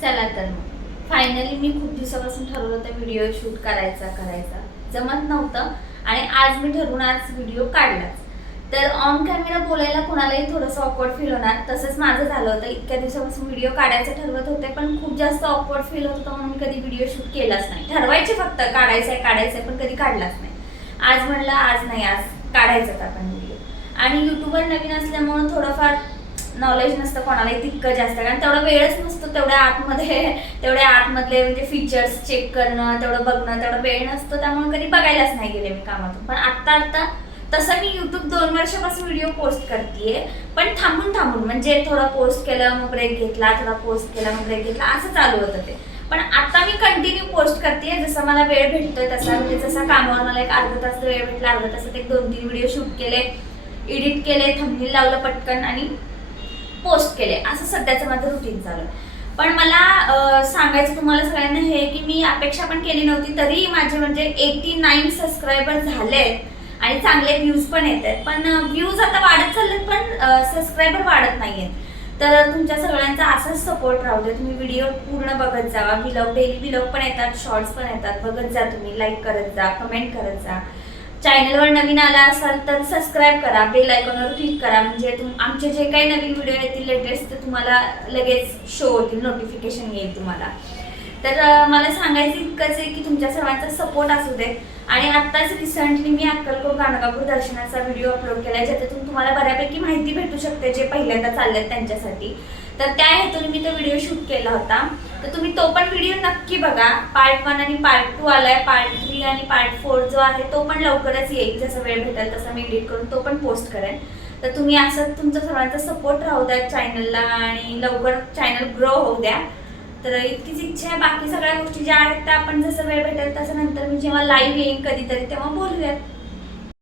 चला तर मग. फायनली मी खूप दिवसापासून ठरवलं होतं व्हिडिओ शूट करायचा करायचा. जमत नव्हतं आणि आज मी ठरवून आज व्हिडिओ काढलाच. तर ऑन कॅमेरा बोलायला कोणालाही थोडंसं ऑकवर्ड फील होणार. तसंच माझं झालं होतं. इतक्या दिवसापासून व्हिडिओ काढायचं ठरवत होते पण खूप जास्त ऑकवर्ड फील होत होतं म्हणून मी कधी व्हिडिओ शूट केलाच नाही. ठरवायचे फक्त काढायचं आहे काढायचं आहे पण कधी काढलाच नाही. आज म्हणलं आज नाही आज काढायचं आपण व्हिडिओ आणि युट्यूबवर नवीन असल्यामुळं थोडंफार नॉलेज नसतं कोणालाही तितकं जास्त. कारण तेवढा वेळच नसतो तेवढ्या आतमध्ये तेवढ्या आतमधले म्हणजे फीचर्स चेक करणं तेवढं बघणं तेवढा वेळ नसतो त्यामुळे कधी बघायलाच नाही गेले मी कामातून. पण आत्ता आत्ता तसं मी युट्यूब दोन वर्षापासून व्हिडिओ पोस्ट करते पण थांबून थांबून म्हणजे थोडा पोस्ट केलं मग ब्रेक घेतला थोडा पोस्ट केला मग ब्रेक घेतला असं चालू होतं ते. पण आता मी कंटिन्यू पोस्ट करते जसं मला वेळ भेटतोय तसा म्हणजे जसा कामावर मला एक अर्धा तास वेळ भेटला अर्धा तासात एक दोन तीन व्हिडिओ शूट केले एडिट केले थंबनेल लावलं पटकन आणि पोस्ट केले. असं सध्याचं माझं रुटीन चालू आहे. पण मला सांगायचं तुम्हाला सगळ्यांना हे की मी अपेक्षा पण केली नव्हती तरी माझे म्हणजे एटी नाईन सबस्क्रायबर झाले आणि चांगले व्ह्यूज पण येत आहेत पण व्ह्यूज आता वाढत चाललेत पण सबस्क्रायबर वाढत नाही आहेत तर तुमच्या सगळ्यांचा असाच सपोर्ट राहू दे तुम्ही व्हिडिओ पूर्ण बघत जावा. व्हिलॉग डेली व्हिलॉग पण येतात शॉर्ट्स पण येतात. बघत जा तुम्ही लाईक करत जा कमेंट करत जा. चॅनलवर नवीन आला असाल तर सबस्क्राईब करा बेल आयकॉनवर क्लिक करा. म्हणजे तुम आमचे जे काही नवीन व्हिडिओ येतील लेटेस्ट ते तुम्हाला लगेच शो होतील नोटिफिकेशन येईल तुम्हाला. तर मला सांगायचं इतकंच आहे की तुमच्या सर्वांचा सपोर्ट असू दे. आणि आत्ताच रिसेंटली मी अक्कलकोट गाणगापूर दर्शनाचा व्हिडिओ अपलोड केला ज्याच्यातून तुम्हाला बऱ्यापैकी माहिती भेटू शकते जे पहिल्यांदा चाललेत त्यांच्यासाठी. तर त्या हेतून मी तो व्हिडिओ शूट केला होता. तर तुम्ही तो पण व्हिडिओ नक्की बघा. पार्ट वन आणि पार्ट टू आलाय. पार्ट थ्री आणि पार्ट फोर जो आहे तो पण लवकरच येईल. जसं वेळ भेटेल तसं मी एडिट करून तो पण पोस्ट करेन. तर तुम्ही असं तुमचा सर्वांचा सपोर्ट राहू द्या चॅनलला आणि लवकर चॅनल ग्रो होऊ द्या. तर इतकीच इच्छा आहे. बाकी सगळ्या गोष्टी ज्या आहेत त्या आपण जसं वेळ भेटेल तसं नंतर मी जेव्हा लाईव्ह येईन कधीतरी तेव्हा बोलूयात.